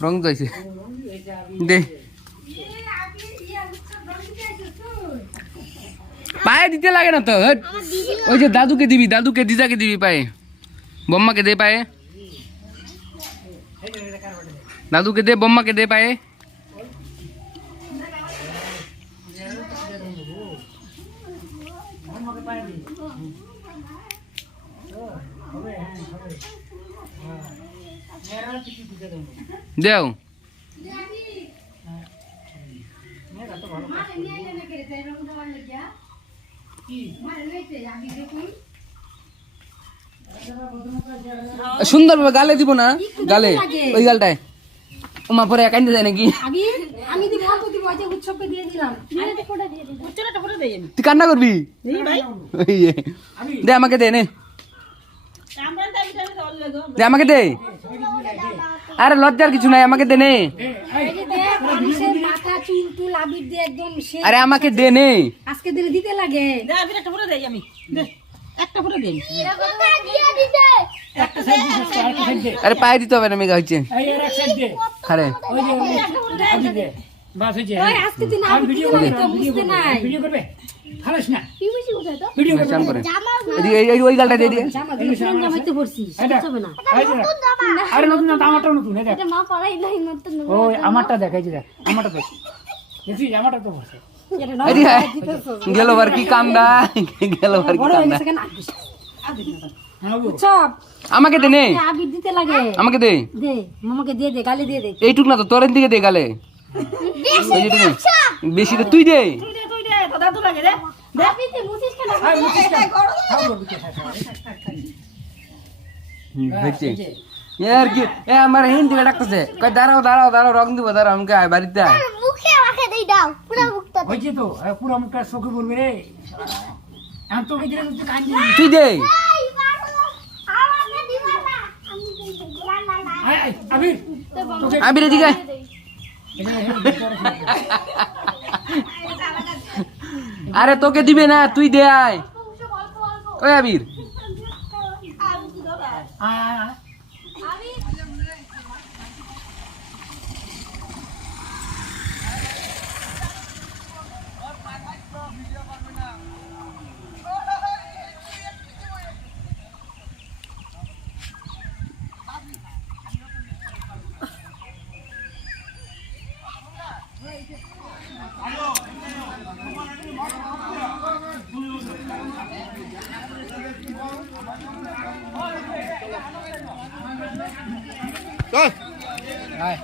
রং যাইছে দে পায়ে দিতে লাগে না তো হট। ওই যে দাদুকে দিবি দাদুকে দিদাকে দিবি পায়ে বম্মাকে দে পায়ে দাদুকে দে বম্মাকে দে পায়ে দেও। সুন্দর গালে দিব না গালে ওই গালটায়। ওমা পরে একাই যায় নাকি? আমি উৎসবকে দিয়ে দিলাম। উচ্চটা দেই তুই কান্না করবি? এই ভাই। ওই দে আমাকে দে নে। দে আমাকে দে। আরে লজ্জার কিছু নাই আমাকে দে নে। এই যে দেখ মানুষের মাথা চুল টুল আবির দিয়ে একদম সে আরে আমাকে দেনে আজকে দিলে দিতে লাগে একটা দেই আমি দেই আরে পায়ে দিতে হবে না মেঘা হচ্ছে আরে দিন ভিডিও করবে ভিডিও করবে। না। ভিডিও করে এই- এই ওই গালটা দিয়ে দিয়ে জামা দিলে ফ্রেন্ড জামাইতে পড়ছি এটা হবে না। এই যে দেখ। আরে নতুন না আমারটাও নতুন এই মা পড়াই নাই নতুন ওই আমারটা দেখ এই যে দেখ আমারটা দেখ। দেখছিস আমারটা তো বসে। গেল বার কি কান্দা গেল বার কি কান্দা হ্যাঁ আমাকে দে নে। দিতে লাগে। আমাকে দে। দে মামাকে দিয়ে দে গালি দিয়ে দে। এইটুক না তো তোর দিকে দে গালে। বেশি তো তুই দে। তুই দে তুই দে দাদু লাগে দে। আপনি মুছিস কেন? আর কি এ আমার হিন্দি ডাকতেছে। কই দাঁড়াও দাঁড়াও দাঁড়াও রং দিব দাঁড়াও আমাকে আয় বাড়িতে আয়। মুখে মাখে দেই দাও পুরো মুখটা হয়েছে তো এ, পুরো মুখটা চোখে পড়বে রে। তোকে দিলে তুই কান্দি তুই দে আবির। আবির এদিকে। আরে তোকে দিবে না তুই দে আয়। ওই আবির। আয়, 来。